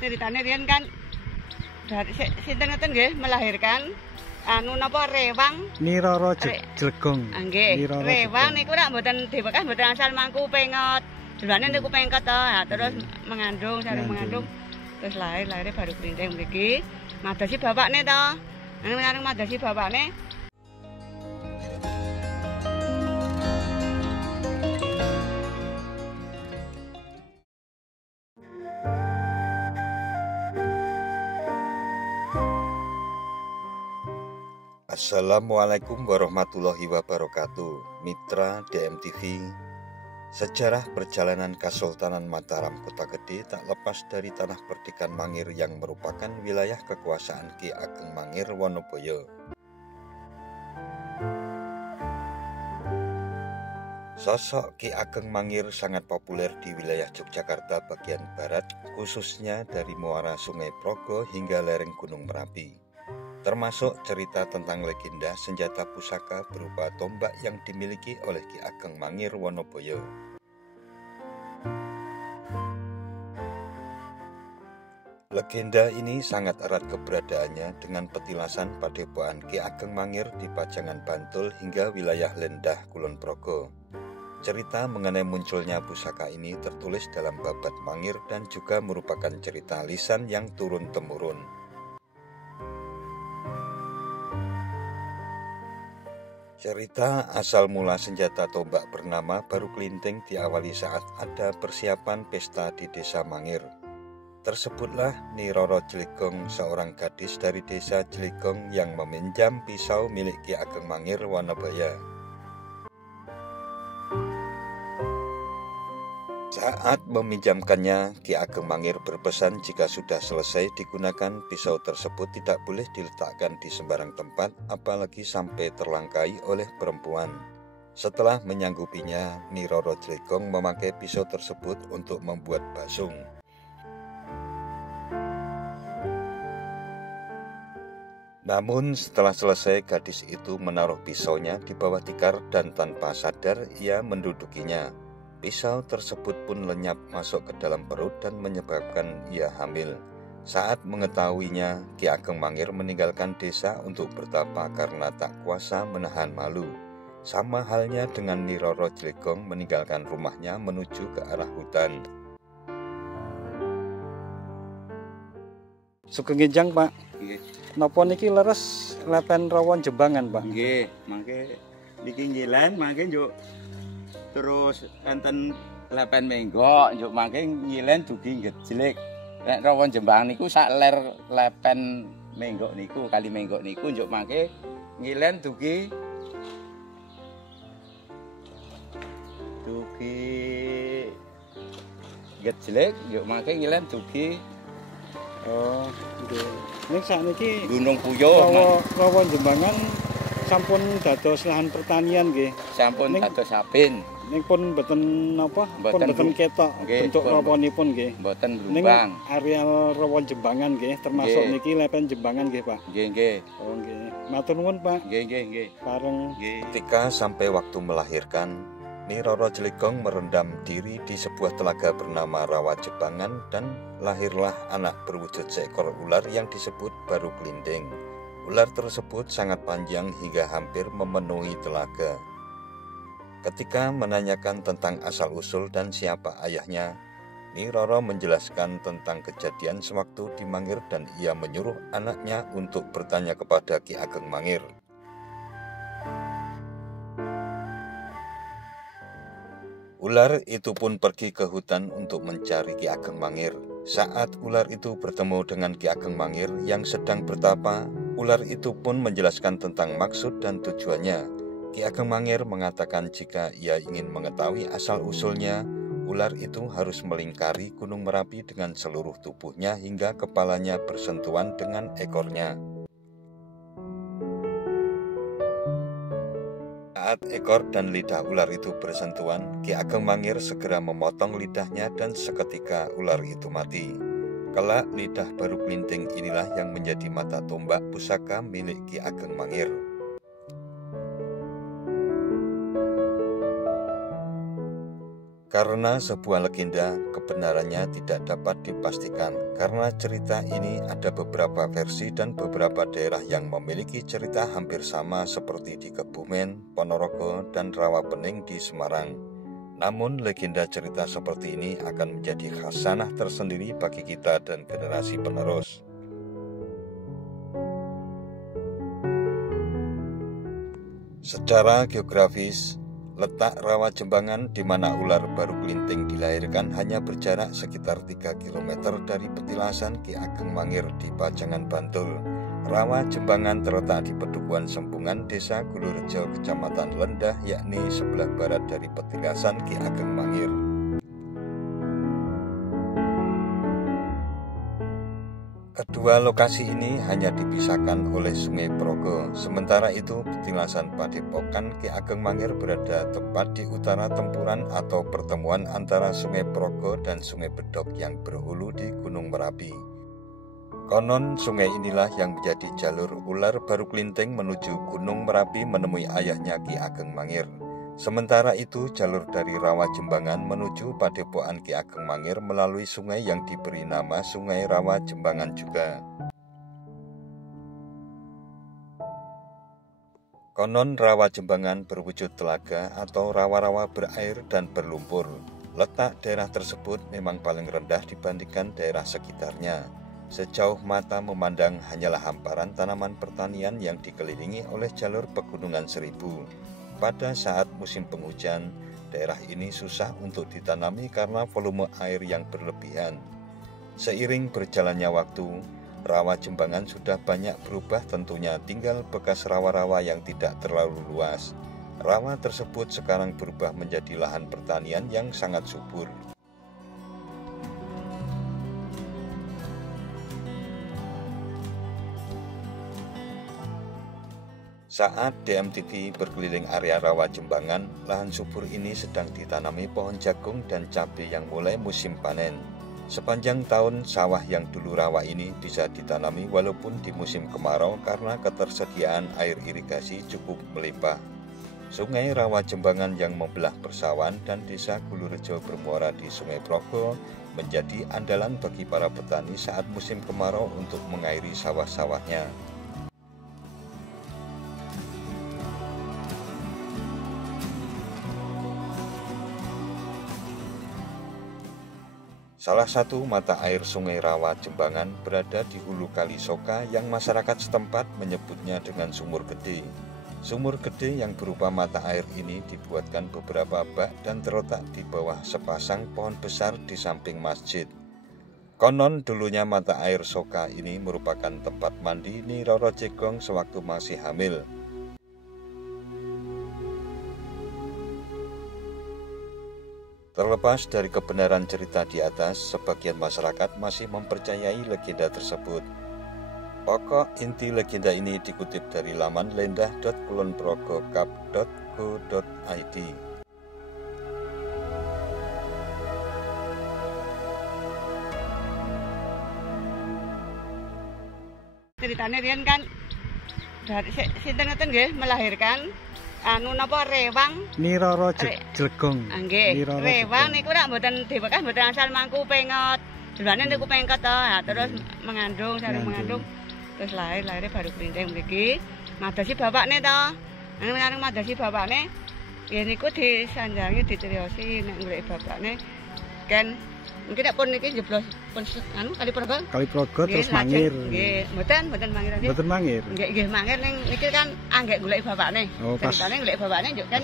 Ceritane riyen kan dari sinten ngeten nggih melahirkan anu napa rewang Nyi Roro Jlegong. Nggih, rewang niku rak mboten dibekas mboten asal mangku pengot. Dulane niku pengkot to, terus mengandung, saling mengandung. Terus lahirnya baru klinting mriki. Madosi bapakne to. Nang madosi bapakne. Assalamualaikum warahmatullahi wabarakatuh. Mitra DMTV, sejarah perjalanan Kesultanan Mataram Kota Gede tak lepas dari tanah perdikan Mangir yang merupakan wilayah kekuasaan Ki Ageng Mangir Wonoboyo. Sosok Ki Ageng Mangir sangat populer di wilayah Yogyakarta bagian barat, khususnya dari muara Sungai Progo hingga lereng Gunung Merapi. Termasuk cerita tentang legenda senjata pusaka berupa tombak yang dimiliki oleh Ki Ageng Mangir Wonoboyo. Legenda ini sangat erat keberadaannya dengan petilasan padepokan Ki Ageng Mangir di Pajangan Bantul hingga wilayah Lendah Kulon Progo. Cerita mengenai munculnya pusaka ini tertulis dalam Babat Mangir dan juga merupakan cerita lisan yang turun-temurun. Cerita asal mula senjata tombak bernama Baru Klinting diawali saat ada persiapan pesta di desa Mangir. Tersebutlah Nyi Roro Jlegong, seorang gadis dari desa Jlegong yang meminjam pisau milik Ki Ageng Mangir Wonoboyo. Saat meminjamkannya, Ki Ageng Mangir berpesan jika sudah selesai digunakan, pisau tersebut tidak boleh diletakkan di sembarang tempat, apalagi sampai terlangkai oleh perempuan. Setelah menyanggupinya, Nyi Roro Jlegong memakai pisau tersebut untuk membuat basung. Namun setelah selesai, gadis itu menaruh pisaunya di bawah tikar dan tanpa sadar ia mendudukinya. Pisau tersebut pun lenyap masuk ke dalam perut dan menyebabkan ia hamil. Saat mengetahuinya, Ki Ageng Mangir meninggalkan desa untuk bertapa karena tak kuasa menahan malu. Sama halnya dengan Nyi Roro Jlegong meninggalkan rumahnya menuju ke arah hutan. Sugeng Kinjang, Pak. Nggih. Napa niki leres Lepen Rawon Jembangan, Pak? Nggih, mangke niki ngilen mangke njuk terus enten Lepen Menggok njuk mangke ngilen dugi Gejlek. Nek Rawon Jembangan niku sak ler Lepen Menggok niku, Kali Menggok niku njuk mangke ngilen dugi Gejlek, njuk mangke ngilen dugi Oh, nggih. Nek sakniki Gunung Puyuh. Rawon Jembangan sampun dados lahan pertanian nggih. Sampun dados sabin. Ning pun mboten napa, pun mboten ketok bentuk rawonipun nggih. Mboten Ning berubang. areal Rawon Jembangan nggih, termasuk niki Lepen Jembangan nggih, Pak. Nggih, nggih. Oh, nggih. Matur nuwun, Pak. Nggih, nggih, nggih. Pareng. Nggih. Ketika sampai waktu melahirkan, Nyi Roro Jlegong merendam diri di sebuah telaga bernama Rawa Jembangan dan lahirlah anak berwujud seekor ular yang disebut Baru Klinting. Ular tersebut sangat panjang hingga hampir memenuhi telaga. Ketika menanyakan tentang asal-usul dan siapa ayahnya, Nyi Roro menjelaskan tentang kejadian sewaktu di Mangir dan ia menyuruh anaknya untuk bertanya kepada Ki Ageng Mangir. Ular itu pun pergi ke hutan untuk mencari Ki Ageng Mangir. Saat ular itu bertemu dengan Ki Ageng Mangir yang sedang bertapa, ular itu pun menjelaskan tentang maksud dan tujuannya. Ki Ageng Mangir mengatakan jika ia ingin mengetahui asal-usulnya, ular itu harus melingkari Gunung Merapi dengan seluruh tubuhnya hingga kepalanya bersentuhan dengan ekornya. Saat ekor dan lidah ular itu bersentuhan, Ki Ageng Mangir segera memotong lidahnya dan seketika ular itu mati. Kelak lidah Baru Klinting inilah yang menjadi mata tombak pusaka milik Ki Ageng Mangir. Karena sebuah legenda, kebenarannya tidak dapat dipastikan. Karena cerita ini ada beberapa versi dan beberapa daerah yang memiliki cerita hampir sama seperti di Kebumen, Ponorogo, dan Rawapening di Semarang. Namun legenda cerita seperti ini akan menjadi khasanah tersendiri bagi kita dan generasi penerus. Secara geografis, letak Rawajembangan di mana ular baru kelinting dilahirkan hanya berjarak sekitar 3 km dari petilasan Ki Ageng Mangir di Pajangan, Bantul. Rawajembangan terletak di Pedukuhan Sembungan, Desa Gulurejo, Kecamatan Lendah, yakni sebelah barat dari petilasan Ki Ageng Mangir. Kedua lokasi ini hanya dipisahkan oleh Sungai Progo. Sementara itu, petilasan Padepokan Ki Ageng Mangir berada tepat di utara tempuran atau pertemuan antara Sungai Progo dan Sungai Bedok yang berhulu di Gunung Merapi. Konon sungai inilah yang menjadi jalur ular baru kelinting menuju Gunung Merapi menemui ayahnya Ki Ageng Mangir. Sementara itu, jalur dari Rawajembangan menuju Padepokan Ki Ageng Mangir melalui sungai yang diberi nama Sungai Rawajembangan juga. Konon Rawajembangan berwujud telaga atau rawa-rawa berair dan berlumpur. Letak daerah tersebut memang paling rendah dibandingkan daerah sekitarnya. Sejauh mata memandang hanyalah hamparan tanaman pertanian yang dikelilingi oleh jalur pegunungan Seribu. Pada saat musim penghujan, daerah ini susah untuk ditanami karena volume air yang berlebihan. Seiring berjalannya waktu, Rawajembangan sudah banyak berubah, tentunya tinggal bekas rawa-rawa yang tidak terlalu luas. Rawa tersebut sekarang berubah menjadi lahan pertanian yang sangat subur. Saat DMTV berkeliling area Rawajembangan, lahan subur ini sedang ditanami pohon jagung dan cabai yang mulai musim panen. Sepanjang tahun, sawah yang dulu rawa ini bisa ditanami walaupun di musim kemarau karena ketersediaan air irigasi cukup melimpah. Sungai Rawajembangan yang membelah persawahan dan Desa Gulurejo bermuara di Sungai Progo menjadi andalan bagi para petani saat musim kemarau untuk mengairi sawah-sawahnya. Salah satu mata air Sungai Rawajembangan berada di hulu Kali Soka yang masyarakat setempat menyebutnya dengan Sumur Gede. Sumur gede yang berupa mata air ini dibuatkan beberapa bak dan terletak di bawah sepasang pohon besar di samping masjid. Konon dulunya mata air Soka ini merupakan tempat mandi Nyi Roro Jegong sewaktu masih hamil. Terlepas dari kebenaran cerita di atas, sebagian masyarakat masih mempercayai legenda tersebut. Pokok inti legenda ini dikutip dari laman lendah.kulonprogokap.go.id. Ceritanya riyen kan dari sinten-sinten nggih melahirkan napa rewang Nyi Roro Jegong. Nggih, rewang niku rak mboten dibekas mboten asal mangku pengot. Dulane niku pengkot to, terus mengandung, sareng mengandung. Terus lahir baru kelinting mriki. Madosi bapakne to. Nang madosi bapakne ya niku disanjangi diceriosi nek golek bapakne kan mungkin nek pun niki jeblos pun Kali Progo terus Mangir. Nggih, mboten Mangir. Mboten Mangir. Nggih Mangir ning niki kan anggek golek bapakne. Ceritane golek bapakne njuk kan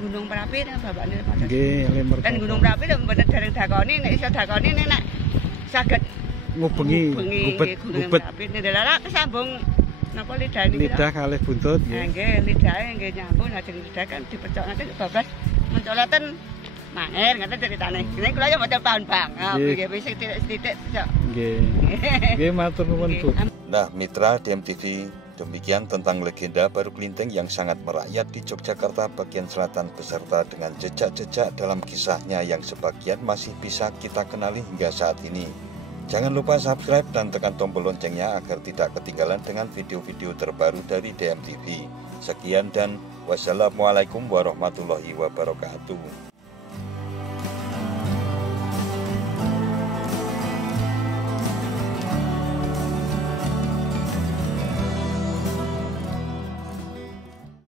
Gunung Merapi nang bapakne. Nggih, Lemur. Kan Gunung Merapi mboten dereng dakoni nek iso dakoni nek saged ngubengi Gunung Merapi ndelala kesambung napa lidah niki. Lidah kalih buntut nggih. Nggih, lidahe nggih nyambung lajeng lidah kan dipercok nanti bablas mencoloten Mangir ngaten ceritane. Ini kula yo mboten paham banget. Nggih wis titik-titik kok. Nggih. Nggih matur nuwun Bu. Nah, mitra DMTV, demikian tentang legenda Baru Kelinting yang sangat merakyat di Yogyakarta bagian selatan beserta dengan jejak-jejak dalam kisahnya yang sebagian masih bisa kita kenali hingga saat ini. Jangan lupa subscribe dan tekan tombol loncengnya agar tidak ketinggalan dengan video-video terbaru dari DMTV. Sekian dan wassalamualaikum warahmatullahi wabarakatuh.